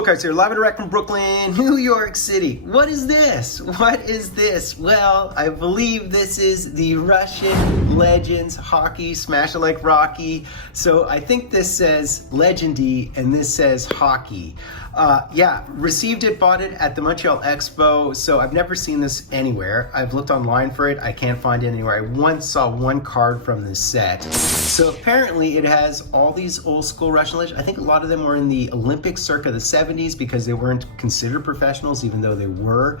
Fultoncards here, live and direct from Brooklyn, New York City. What is this? What is this? Well, I believe this is the Russian Legends hockey, Smash It Like Rocky. So I think this says Legendy and this says hockey. Yeah, received it, bought it at the Montreal Expo. So I've never seen this anywhere. I've looked online for it. I can't find it anywhere. I once saw one card from this set. So apparently it has all these old school Russian legends. I think a lot of them were in the Olympics circa the 70s because they weren't considered professionals, even though they were.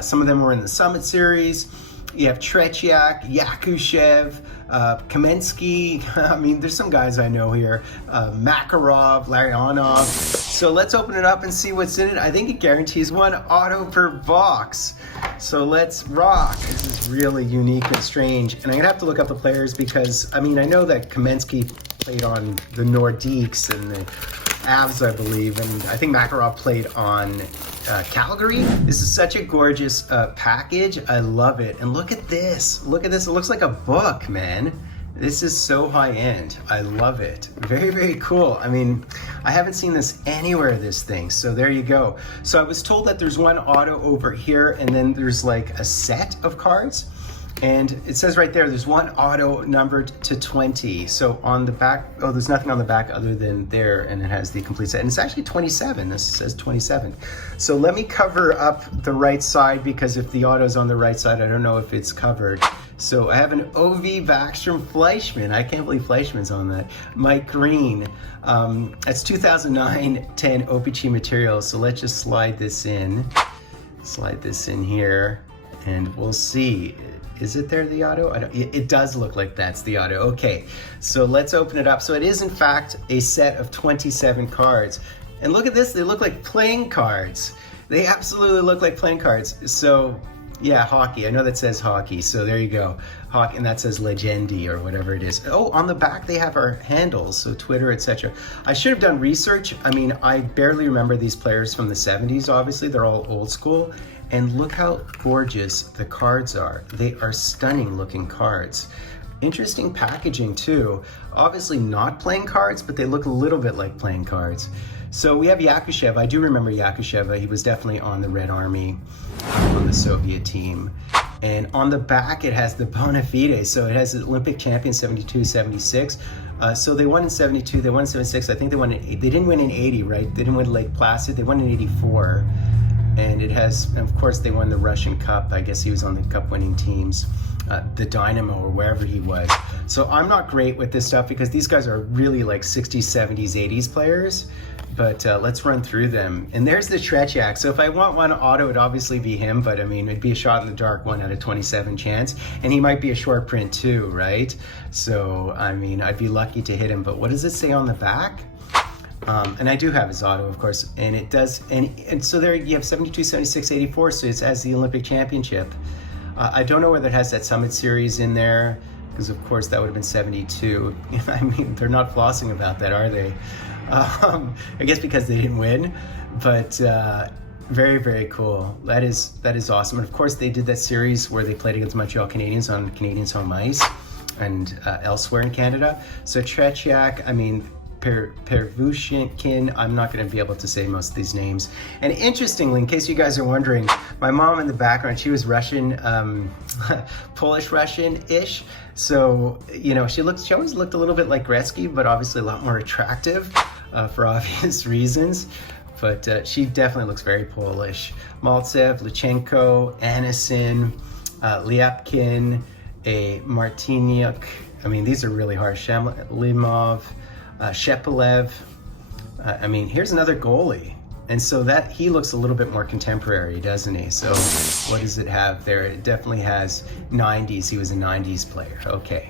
Some of them were in the Summit Series. You have Tretiak, Yakushev, Kamensky. I mean, there's some guys I know here. Makarov, Larionov. So let's open it up and see what's in it. I think it guarantees one auto per box. So let's rock. This is really unique and strange. And I'm gonna have to look up the players because, I mean, I know that Kamensky played on the Nordiques and the Avs, I believe, and I think Makarov played on Calgary. This is such a gorgeous package. I love it. And look at this. Look at this. It looks like a book, man. This is so high-end. I love it. Very, very cool. I mean, I haven't seen this anywhere, this thing. So there you go. So I was told that there's one auto over here, and then there's like a set of cards. And it says right there, there's one auto numbered to 20. So on the back, oh, there's nothing on the back other than there, and it has the complete set. And it's actually 27, this says 27. So let me cover up the right side, because if the auto's on the right side, I don't know if it's covered. So I have an O.V. Backstrom Fleischmann. I can't believe Fleischmann's on that. Mike Green. That's 2009-10 OPG material. So let's just slide this in. Slide this in here, and we'll see. Is it there, the auto? It does look like that's the auto. Okay, so let's open it up. So it is, in fact, a set of 27 cards. And look at this, they look like playing cards. They absolutely look like playing cards. So, yeah, hockey. I know that says hockey, so there you go. Hockey, and that says Legendy or whatever it is. Oh, on the back they have our handles, so Twitter, etc. I should have done research. I mean, I barely remember these players from the 70s, obviously. They're all old school. And look how gorgeous the cards are. They are stunning looking cards. Interesting packaging too. Obviously not playing cards, but they look a little bit like playing cards. So we have Yakushev. I do remember Yakushev. He was definitely on the Red Army, on the Soviet team. And on the back, it has the bona fide. So it has the Olympic champion 72, 76. So they won in 72, they won in 76. I think they won in, they didn't win in 80, right? They didn't win Lake Placid, they won in 84. And it has, of course, they won the Russian Cup. I guess he was on the cup winning teams, the Dynamo or wherever he was. So I'm not great with this stuff because these guys are really like 60s, 70s, 80s players. But let's run through them. And there's the Tretiak. So if I want one auto, it'd obviously be him, but I mean, it'd be a shot in the dark, 1 out of 27 chance. And he might be a short print too, right? So, I mean, I'd be lucky to hit him. But what does it say on the back? And I do have his auto, of course, and it does, and so there you have 72, 76, 84, so it has the Olympic championship. I don't know whether it has that Summit Series in there, because of course that would have been 72. I mean, they're not flossing about that, are they? I guess because they didn't win, but very, very cool. That is awesome. And of course they did that series where they played against Montreal Canadiens on Canadiens home ice and elsewhere in Canada. So Tretiak, I mean, Pervushinkin, I'm not going to be able to say most of these names. And interestingly, in case you guys are wondering, my mom in the background, she was Russian, Polish-Russian-ish. So, you know, she always looked a little bit like Gretzky, but obviously a lot more attractive for obvious reasons. But she definitely looks very Polish. Maltsev, Luchenko, Anisin, Lyapkin, a Martiniuk. I mean, these are really harsh. Limov, Shepelev. I mean, here's another goalie. And so that he looks a little bit more contemporary, doesn't he? So what does it have there? It definitely has 90s. He was a 90s player. Okay.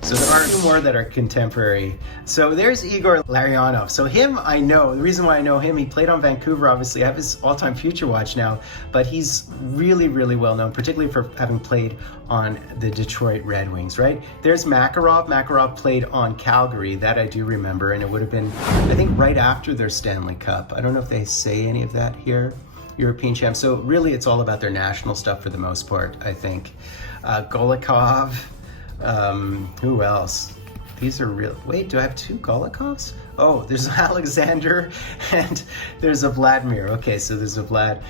So there are 2 more that are contemporary. So there's Igor Larionov. So him, I know. The reason why I know him, he played on Vancouver, obviously. I have his all-time future watch now, but he's really, really well known, particularly for having played on the Detroit Red Wings, right? There's Makarov. Makarov played on Calgary. That I do remember, and it would have been, I think, right after their Stanley Cup. I don't know if they say any of that here. European champs. So really, it's all about their national stuff for the most part, I think. Golikov. Who else? These are real. Wait, do I have 2 Golikovs? Oh, there's Alexander and there's a Vladimir. Okay, so there's a Vlad.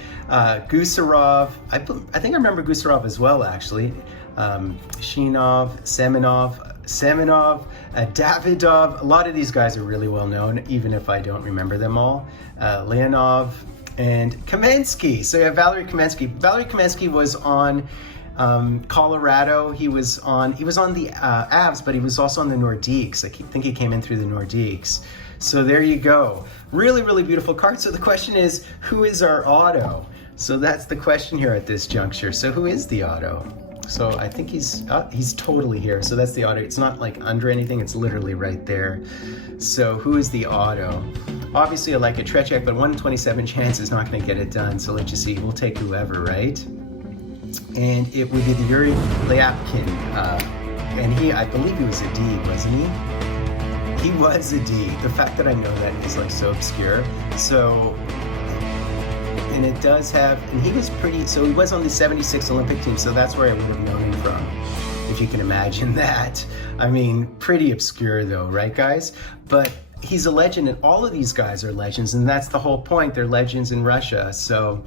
Gusarov, I think I remember Gusarov as well, actually. Shinov, Semenov, Davidov. A lot of these guys are really well known, even if I don't remember them all. Leonov and Kamensky. So you have Valery Kamensky. Valery Kamensky was on Colorado. He was on the Avs, but he was also on the Nordiques. I think he came in through the Nordiques. So there you go. Really, really beautiful card. So the question is, who is our auto? So that's the question here at this juncture. So who is the auto? So I think he's totally here. So that's the auto. It's not like under anything. It's literally right there. So who is the auto? Obviously I like a Trecek, but 1 in 27 chance is not going to get it done. So let's just see. We'll take whoever, right? And it would be the Yuri Lyapkin. And I believe he was a D, wasn't he? He was a D. The fact that I know that is like so obscure. So, and it does have, and he was pretty, so he was on the 76 Olympic team, so that's where I would have known him from, if you can imagine that. I mean, pretty obscure though, right guys? But he's a legend, and all of these guys are legends, and that's the whole point. They're legends in Russia. So,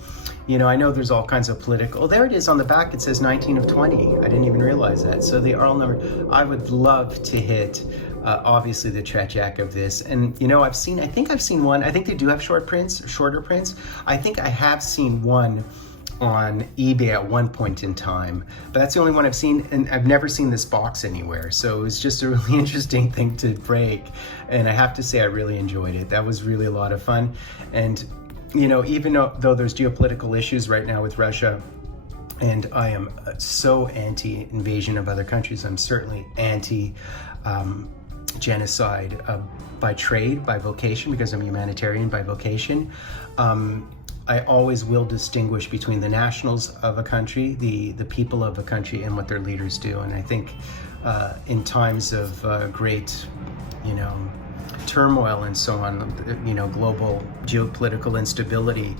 you know, I know there's all kinds of political, oh, there it is on the back. It says 19 of 20. I didn't even realize that. So they are all numbered. I would love to hit, obviously, the Trecek of this. And, you know, I think I've seen one. I think they do have shorter prints. I think I have seen one on eBay at one point in time, but that's the only one I've seen, and I've never seen this box anywhere. So it was just a really interesting thing to break, and I have to say I really enjoyed it. That was really a lot of fun. And you know, even though there's geopolitical issues right now with Russia, and I am so anti-invasion of other countries, I'm certainly anti-genocide by trade, by vocation, because I'm a humanitarian by vocation. I always will distinguish between the nationals of a country, the people of a country, and what their leaders do. And I think in times of great, you know, turmoil and so on, you know, global geopolitical instability,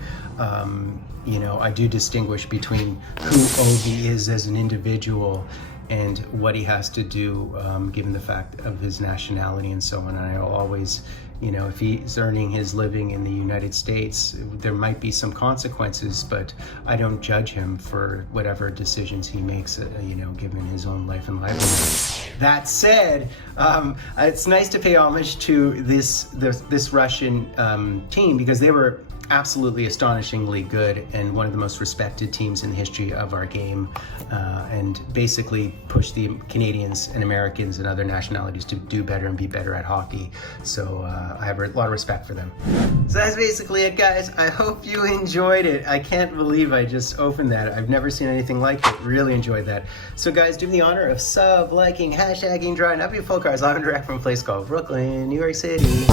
you know, I do distinguish between who Ovi is as an individual and what he has to do, given the fact of his nationality and so on. And I always, you know, if he's earning his living in the United States, there might be some consequences, but I don't judge him for whatever decisions he makes, you know, given his own life and livelihood. That said, it's nice to pay homage to this Russian team, because they were absolutely astonishingly good and one of the most respected teams in the history of our game, and basically pushed the Canadians and Americans and other nationalities to do better and be better at hockey. So I have a lot of respect for them. So that's basically it, guys. I hope you enjoyed it. I can't believe I just opened that. I've never seen anything like it. Really enjoyed that. So guys, do me the honor of liking, hashtagging, drawing up your Fultoncards live and direct from a place called Brooklyn, New York City.